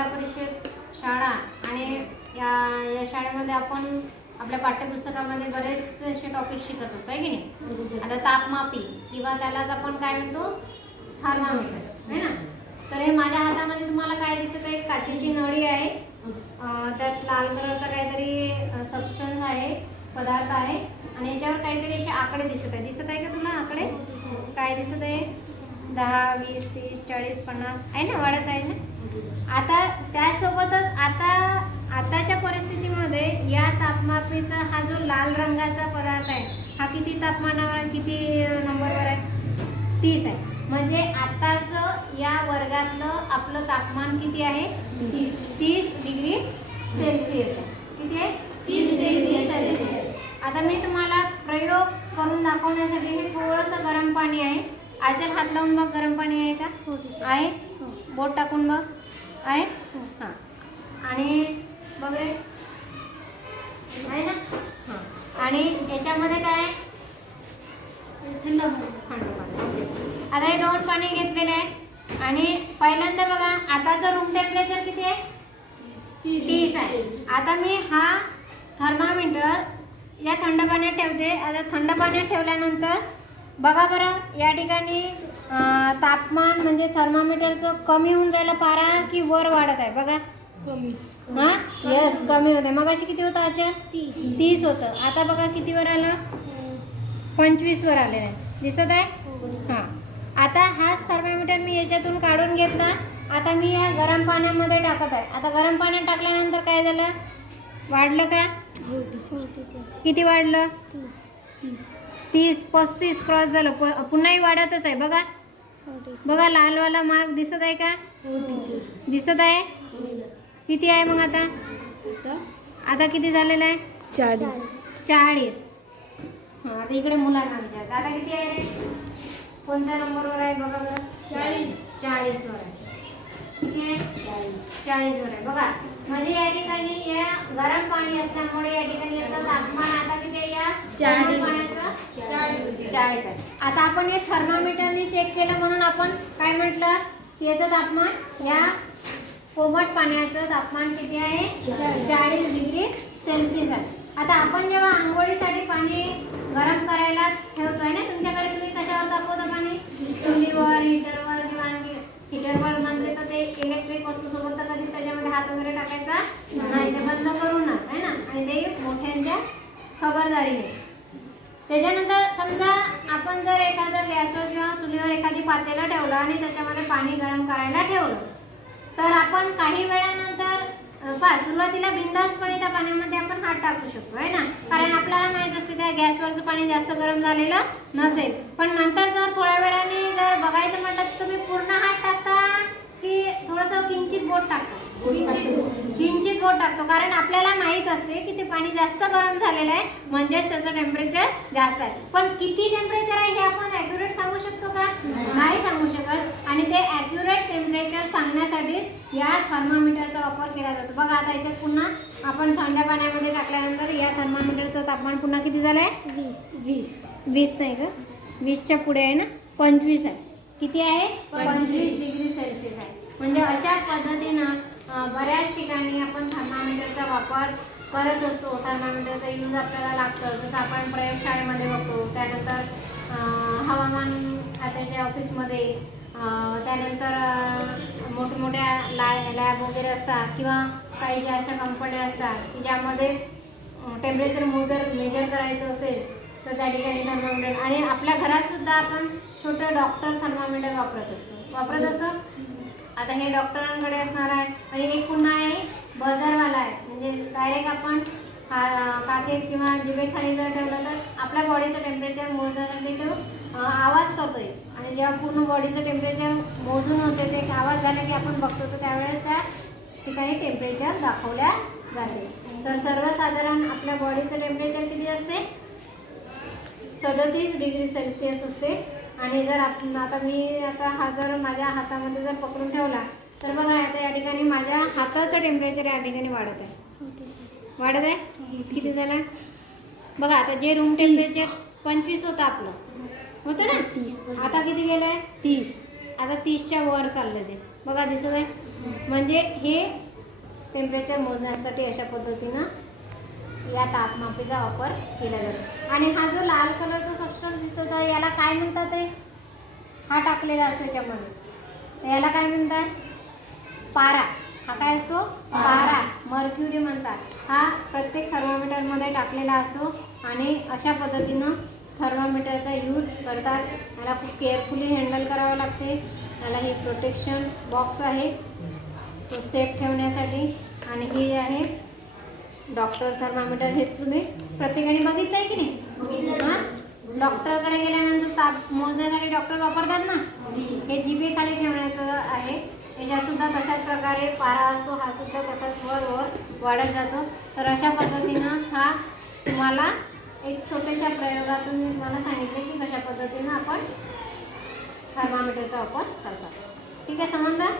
जिल्हा परिषद शाळा आणि या शाळेमध्ये आपण आपल्या पाठ्यपुस्तकामध्ये बरेचसे टॉपिक शिकत असतो आहे की नाही. आता तापमापी किंवा त्यालाच आपण काय म्हणतो थर्मामीटर आहे ना. तर हे माझ्या हातामध्ये तुम्हाला काय दिसत आहे, काचेची नळी आहे, त्यात लाल कलरचा काहीतरी सबस्टन्स आहे, पदार्थ आहे आणि याच्यावर काहीतरी असे आकडे दिसत आहे का तुला आकडे? काय दिसत आहे? 10, 20, 30, 40, 50 आहे ना, वाढत आहे ना. आता त्यासोबतच आताच्या परिस्थितीमध्ये या तापमापीचा हा जो लाल रंगाचा पदार्थ आहे हा किती तापमानावर, किती नंबरवर आहे? 30 आहे. म्हणजे आताचं या वर्गातलं आपलं तापमान किती आहे? 30 डिग्री सेल्सिअस आहे. किती आहे? 30 डिग्री सेल्सिअस. आता मी तुम्हाला प्रयोग करून दाखवण्यासाठी हे थोडंसं गरम पाणी आहे. आचल हात लावून बघ, गरम पाणी आहे का? आहे. बोट टाकून बघ, आहे. हां, आणि बघ रे, आहे ना. हां, आणि याच्यामध्ये काय आहे? थंड पाणी. आता हे दोन पाणी घेतलेले आहे आणि पहिल्यांदा बघा आताचं रूम टेम्परेचर किती आहे? 30 आहे. आता मी हा थर्मामीटर या थंड पाण्यात ठेवते. आता थंड पाण्यात ठेवल्यानंतर बघा बरं या ठिकाणी तापमान म्हणजे थर्मामीटरचं कमी होऊन राहिलं पारा की वर वाढत आहे? बघा कमी. हां, यस, कमी होते. मग अशी किती होतं? अच्छा 30 होतं. आता बघा कितीवर आलं? 25 वर आलेलं आहे. दिसत आहे? हां. आता हाच थर्मामीटर मी याच्यातून काढून घेतला. आता मी या गरम पाण्यामध्ये टाकत आहे. आता गरम पाण्यात टाकल्यानंतर काय झालं? वाढलं का? किती वाढलं? 30, 35 क्रॉस झालं. पुन्हाही वाढतच आहे. बघा बघा लालवाला मार्क दिसत आहे का? दिसत आहे. किती आहे मग आता किती झालेलं आहे? 40. हां, आता इकडे मुलांना विचारते आता किती आहे? कोणत्या नंबरवर आहे बघा बरं? 40 वर आहे. किती आहे? 40 वर आहे. बघा म्हणजे या ठिकाणी या गरम पाणी असल्यामुळे या ठिकाणी याचं तापमान आता किती आहे? या 40 आहे. आता आपण हे थर्मामीटरने चेक केलं म्हणून आपण काय म्हटलं की याचं तापमान, या कोमट पाण्याचं तापमान किती आहे? 40 डिग्री सेल्सिअस आहे. आता आपण जेव्हा आंघोळीसाठी पाणी गरम करायला ठेवतोय ना, तुमच्याकडे तुम्ही कशावर तापवता पाणी? चुलीवर, हीटरवर किंवा हीटरवर म्हणजे तर ते इलेक्ट्रिक वस्तूसोबत तर कधी त्याच्यामध्ये हात वगैरे टाकायचा नाही, ते बंद करूनच आहे ना, आणि ते मोठ्यांच्या खबरदारीने. त्याच्यानंतर समजा आपण जर एखाद्या गॅसवर किंवा चुलीवर एखादी पातेलं ठेवलं आणि त्याच्यामध्ये पाणी गरम करायला ठेवलं तर आपण काही वेळानंतर सुरुवातीला बिंदासपणे त्या पाण्यामध्ये आपण हात टाकू शकतो आहे ना, कारण आपल्याला माहीत असते त्या गॅसवरचं पाणी जास्त गरम झालेलं नसेल. पण नंतर जर थोड्या वेळाने जर बघायचं म्हटलं तर तुम्ही पूर्ण हात टाकता की थोडंसं किंचित बोट टाकता? किंचित बोट टाकतो, कारण आपल्याला माहीत असते की ते पाणी जास्त गरम झालेलं आहे म्हणजेच त्याचं टेम्परेचर जास्त आहे. पण किती टेम्परेचर आहे हे आपण ॲक्युरेट सांगू शकतो का? नाही सांगू शकत. आणि ते ॲक्युरेट टेम्परेचर सांगण्यासाठीच या थर्मामीटरचा वापर केला जातो. बघा आता याच्यात पुन्हा आपण थंड पाण्यामध्ये टाकल्यानंतर या थर्मामीटरचं तापमान पुन्हा किती झालं आहे? 20 नाही का, 20च्या पुढे आहे ना, 25 आहे. किती आहे? 25 डिग्री सेल्सिअस आहे. म्हणजे अशा पद्धतीनं बऱ्याच ठिकाणी आपण थर्मामीटरचा वापर करत असतो. थर्मामीटरचा यूज आपल्याला लागतं, जसं आपण प्रयोगशाळेमध्ये बघतो, त्यानंतर हवामान खात्याच्या ऑफिसमध्ये, त्यानंतर मोठमोठ्या लॅब वगैरे असतात किंवा काही ज्या अशा कंपन्या असतात की ज्यामध्ये टेम्परेचर मेजर करायचं असेल तर त्या ठिकाणी थर्मामीटर. आणि आपल्या घरात सुद्धा आपण छोटं डॉक्टर थर्मामीटर वापरत असतो. आता हे डॉक्टरांकडे असणार आहे. आणि एक पुन्हा आहे बझरवाला आहे, म्हणजे डायरेक्ट आपण काखेत किंवा जिभेखाली जर ठेवलं तर आपल्या बॉडीचं टेम्परेचर मोजण्यासाठी तो आवाज करतोय, आणि जेव्हा पूर्ण बॉडीचं टेम्परेचर मोजून होते ते आवाज झाले की आपण बघतो, तर त्यावेळेस त्या ठिकाणी टेम्परेचर दाखवल्या जाते. तर सर्वसाधारण आपल्या बॉडीचं टेम्परेचर किती असते? 37 डिग्री सेल्सिअस असते. आणि जर आता हा जर माझ्या हातामध्ये जर पकडून ठेवला तर बघा आता या ठिकाणी माझ्या हाताचं टेम्परेचर या ठिकाणी वाढत आहे. किती झालं बघा. आता जे रूम टेम्परेचर 25 होतं आपलं, होतं ना 30, आता किती गेलं आहे? 30. आता 30च्या वर चाललं ते. बघा दिसत आहे म्हणजे हे टेम्परेचर मोजण्यासाठी अशा पद्धतीनं या तापमापीचा वापर केला जातो. आणि हा जो लाल कलरचा सबस्टन्स दिसत आहे याला काय म्हणतात आहे? हा टाकलेला असतो याच्यामध्ये, तर याला काय म्हणतात? पारा. हा काय असतो? पारा, मर्क्युरी म्हणतात. हा प्रत्येक थर्मामीटरमध्ये टाकलेला असतो आणि अशा पद्धतीनं थर्मामीटरचा यूज करतात. याला खूप केअरफुली हँडल करावं लागते. याला ही प्रोटेक्शन बॉक्स आहे तो सेफ ठेवण्यासाठी. आणि ही आहे डॉक्टर थर्मामीटर. हे तुम्ही प्रत्येकाने बघितलं आहे की नाही? हां, डॉक्टरकडे गेल्यानंतर ताप मोजण्यासाठी डॉक्टर वापरतात ना, हे जिभेखाली ठेवण्याचं आहे. याच्यासुद्धा तशाच प्रकारे पारा असतो, हा सुद्धा तसाच वर वाढत जातो. तर अशा पद्धतीनं हा तुम्हाला एक छोट्याशा प्रयोगातून मी तुम्हाला सांगितले की कशा पद्धतीनं आपण थर्मामीटरचा वापर करतात. ठीक आहे, समजलं?